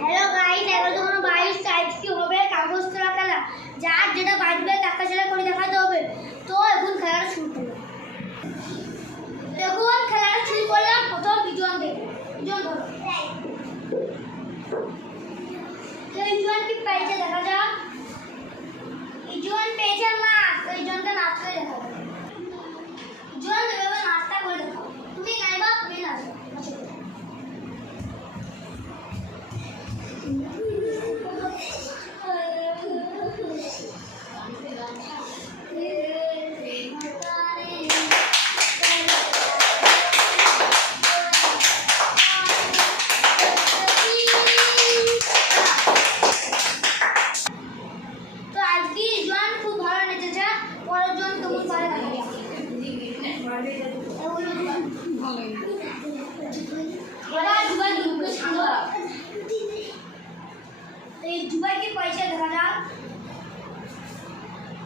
Hello guys, এবার তোমরা 22 size কি হবে কাগজ তোলা খেলা, যার যেটা বাজবে তাকে সেটা করে দেখাতে হবে। তো এখন খেলাটা শুরু করলাম। দেখুন খেলাটা শুরু করলাম। প্রথম বিজন দেবে, বিজন ধরো। বিজন কি পেয়েছে দেখা যাক। বিজন পেয়েছে মাছ, তো বিজনকে নাচ করে দেখাবো। বিজন দেবে নাচটা করে দেখাবো। তুমি গাইবা, তুমি নাচবে। দুবাইকে পয়সা দেখা যাক।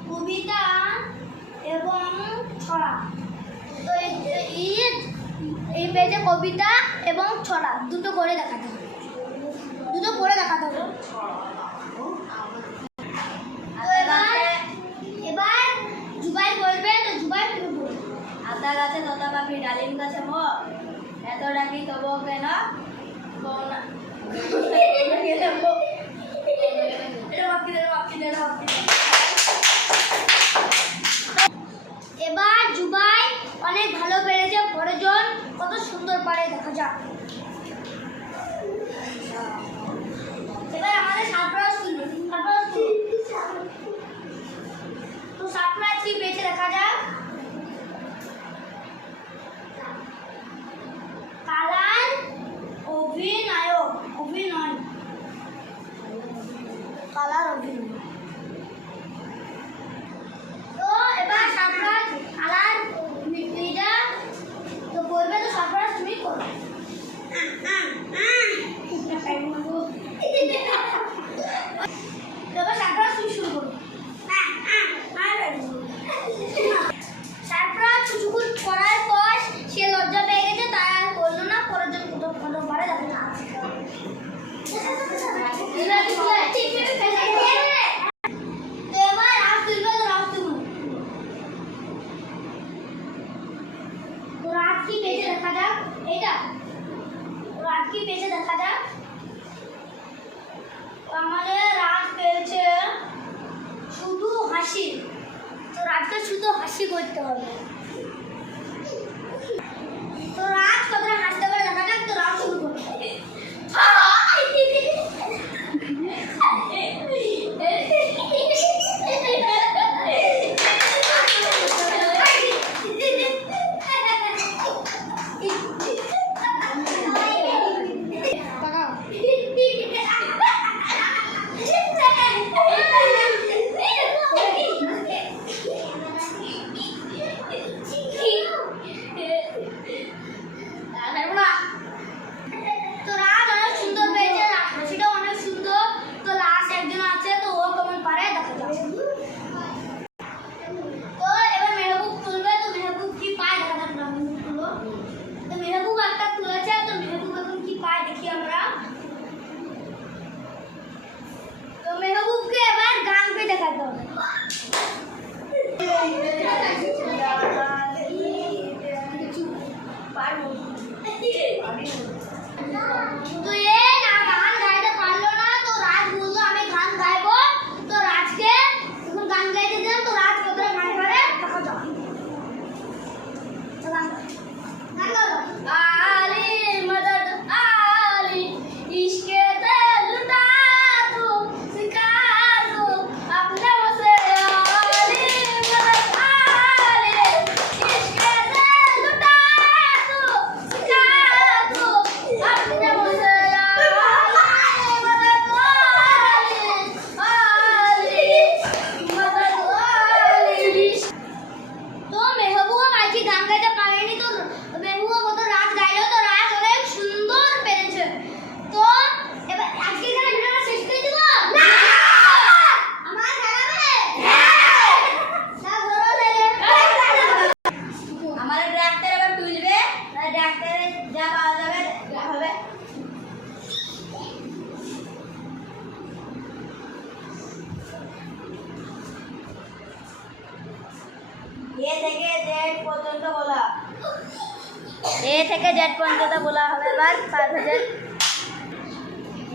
কবিতা এবং ছড়া। তো এই পেজে কবিতা এবং ছড়া দুটো করে দেখাতে হবে, দুটো করে দেখাতে হবে। এবার জুবাই বলবে, তো জুবাই তুমি বলবে। আতা গাছে তোতা পাখি ডালিম গাছে মো এত ডাকি তবু কেন এবার জুবাই অনেক ভালো পেরেছে। পরের জন কত সুন্দর পারে দেখা যাক। এবার আমাদের সারপ্রাইজ খুলবে, তো সারপ্রাইজ কি পেয়েছে দেখা যাক। কালার অভিনয় কালার অভিনয়। তো এবার সারপ্রাইজ কালার মিডিয়া তো বলবে, তো সারপ্রাইজ তুমি করো। এবার সারপ্রাইজ তুমি শুরু করো। সারপ্রাইজ কিছুক্ষণ করার পর সে লজ্জা পেয়ে গেছে, তাই আর করলো না। পরের জন কত ভালো পারে দেখো না। দেখা যাক এটা রাত কি পেয়েছে দেখা যাক। আমাদের রাত পেয়েছে শুধু হাসি। তো রাতকে শুধু হাসি করতে হবে। তো রাত কতটা হাসতে পারে দেখা যাক। তো রাত শুরু করবে। বলা। এ থেকে জেড পর্যন্ত বলা হবে এবার 5000।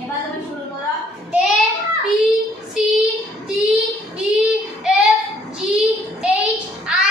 এবার তুমি শুরু করো। A B C D E F G H I